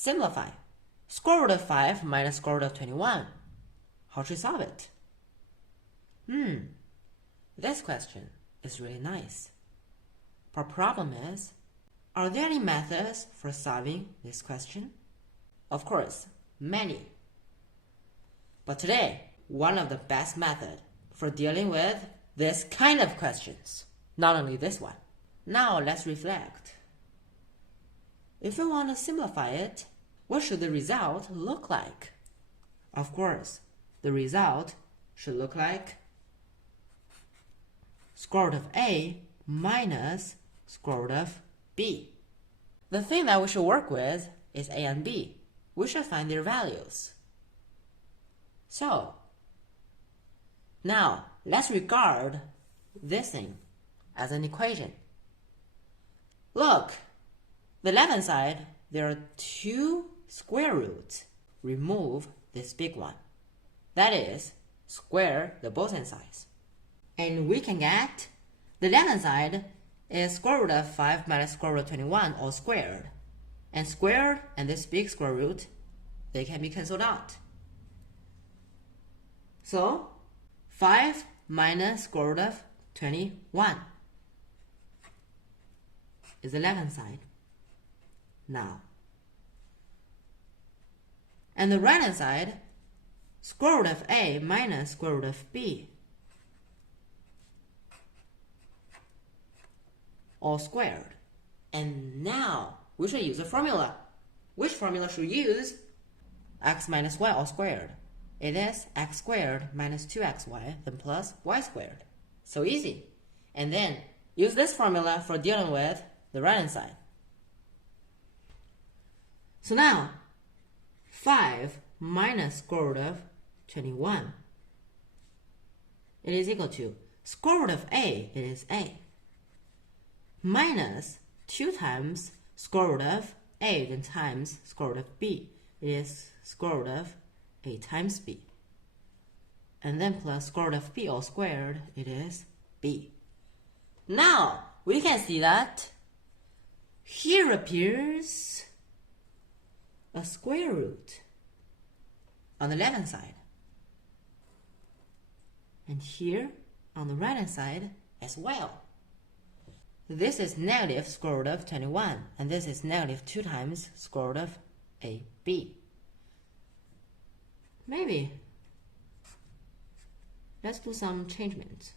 Simplify. Square root of 5 minus square root of 21. How to solve it? This question is really nice. But problem is, are there any methods for solving this question? Of course, many. But today, one of the best methods for dealing with this kind of questions. Not only this one. Now let's reflect. If we want to simplify it, what should the result look like? Of course, the result should look like square root of a minus square root of b. The thing that we should work with is a and b. We should find their values. So, now let's regard this thing as an equation. Look, the left-hand side, there are two square roots. Remove this big one. That is, square the both hand sides. And we can get the left-hand side is square root of 5 minus square root of 21 all squared. And squared and this big square root, they can be cancelled out. So, 5 minus square root of 21 is the left-hand side. Now, and the right-hand side, square root of a minus square root of b, all squared. And now we should use a formula. Which formula should we use? X minus y all squared. It is x squared minus 2xy then plus y squared. So easy. And then use this formula for dealing with the right-hand side. So now, 5 minus square root of 21, it is equal to square root of a, it is a, minus 2 times square root of a, then times square root of b, it is square root of a times b. And then plus square root of b all squared, it is b. Now, we can see that here appears a square root on the left-hand side. And here on the right-hand side as well. This is negative square root of 21, and this is negative 2 times square root of ab. Maybe let's do some changements.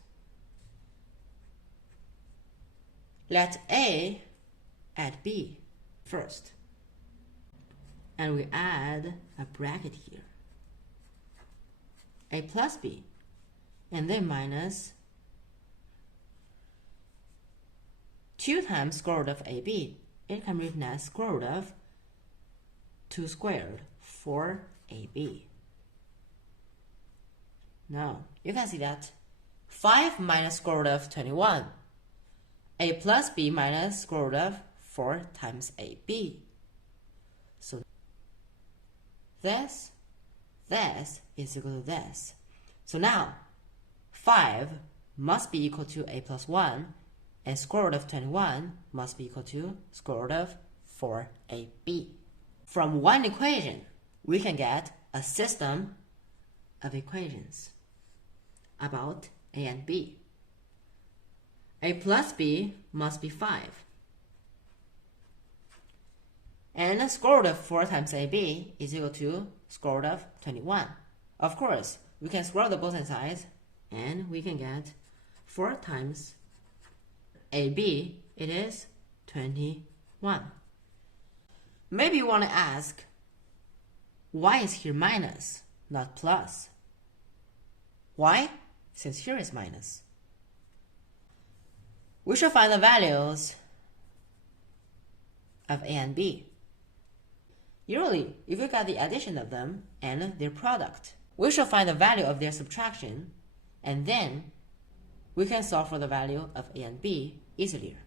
Let a add b first. And we add a bracket here. A plus b. And then minus 2 times square root of ab. It can be written as square root of 2 squared 4ab. Now, you can see that 5 minus square root of 21. A plus b minus square root of 4 times ab. So this is equal to this. So now, 5 must be equal to a plus 1, and square root of 21 must be equal to square root of 4ab. From one equation, we can get a system of equations about a and b. A plus b must be 5. And the square root of 4 times ab is equal to square root of 21. Of course, we can square the both sides, and we can get 4 times ab, it is 21. Maybe you want to ask, why is here minus, not plus? Why? Since here is minus. We should find the values of a and b. Usually, if we got the addition of them and their product, we should find the value of their subtraction, and then we can solve for the value of a and b easier.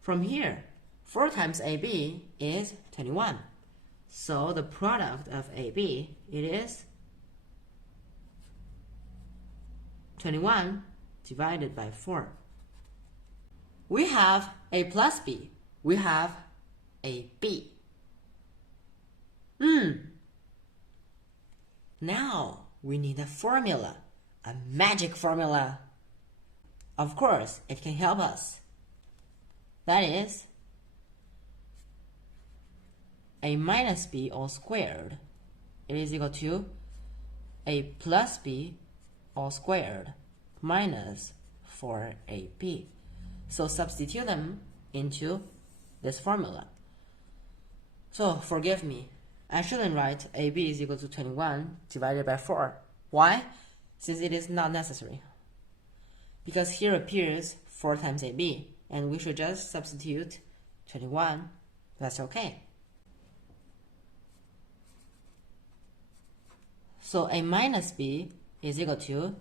From here, 4 times ab is 21. So the product of ab, it is 21 divided by 4. We have a plus b. We have a b. Now we need a formula, a magic formula. Of course, it can help us. That is a minus b all squared. It is equal to a plus b all squared minus 4ab. So substitute them into this formula. So forgive me, I shouldn't write ab is equal to 21 divided by 4. Why? Since it is not necessary. Because here appears 4 times ab, and we should just substitute 21. That's okay. So a minus b is equal to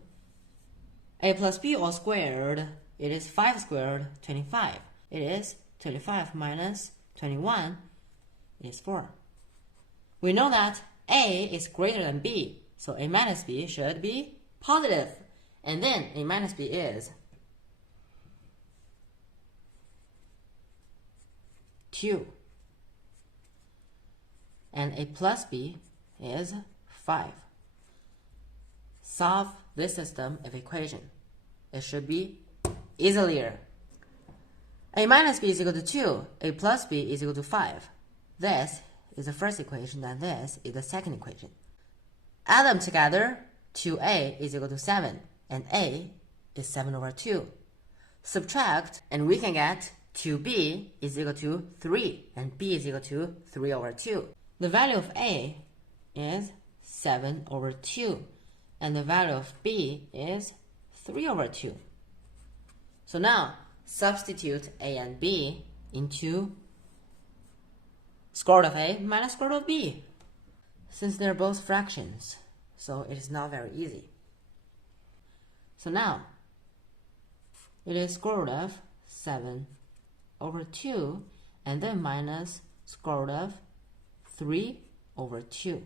a plus b all squared. It is 5 squared, 25. It is 25 minus 21 is 4. We know that a is greater than b, so a minus b should be positive. And then a minus b is 2. And a plus b is 5. Solve this system of equation. It should be easier. A minus b is equal to 2. A plus b is equal to 5. This is the first equation and this is the second equation. Add them together. 2a is equal to 7 and a is 7 over 2. Subtract and we can get 2b is equal to 3 and b is equal to 3 over 2. The value of a is 7 over 2 and the value of b is 3 over 2. So now substitute a and b into square root of a minus square root of b. Since they're both fractions, so it is not very easy. So now it is square root of 7 over 2 and then minus square root of 3 over 2.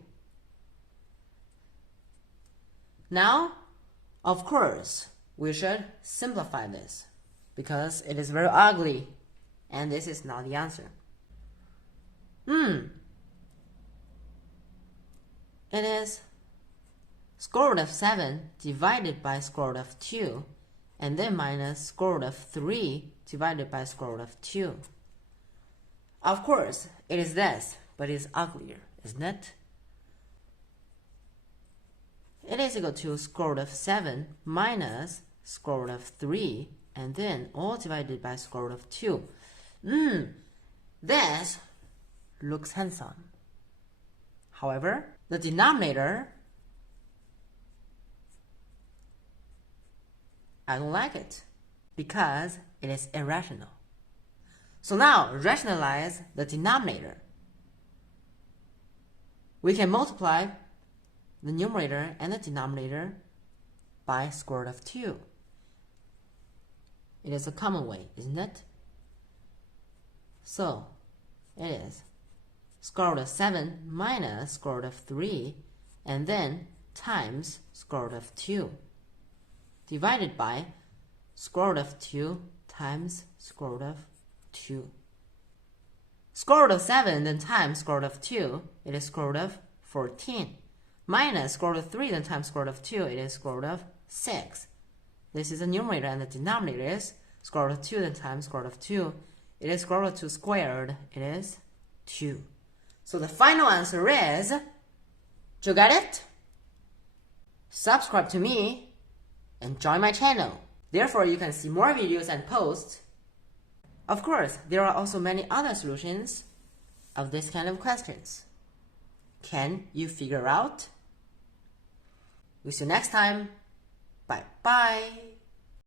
Now, of course, we should simplify this because it is very ugly and this is not the answer. It is square root of 7 divided by square root of 2 and then minus square root of 3 divided by square root of 2. Of course, it is this, but it is uglier, isn't it? It is equal to square root of 7 minus square root of 3 and then all divided by square root of 2. This looks handsome. However, the denominator, I don't like it because it is irrational. So now rationalize the denominator. We can multiply the numerator and the denominator by square root of 2. It is a common way, isn't it? So it is square root of 7 minus square root of 3 and then times square root of 2 divided by square root of 2 times square root of 2. Square root of 7 then times square root of 2, it is square root of 14. Minus square root of 3 then times square root of 2, it is square root of 6. This is the numerator and the denominator is square root of 2 then times square root of 2. It is square root of 2 squared, it is 2. So the final answer is, did you get it? Subscribe to me and join my channel. Therefore, you can see more videos and posts. Of course, there are also many other solutions of this kind of questions. Can you figure out? See you next time. Bye-bye.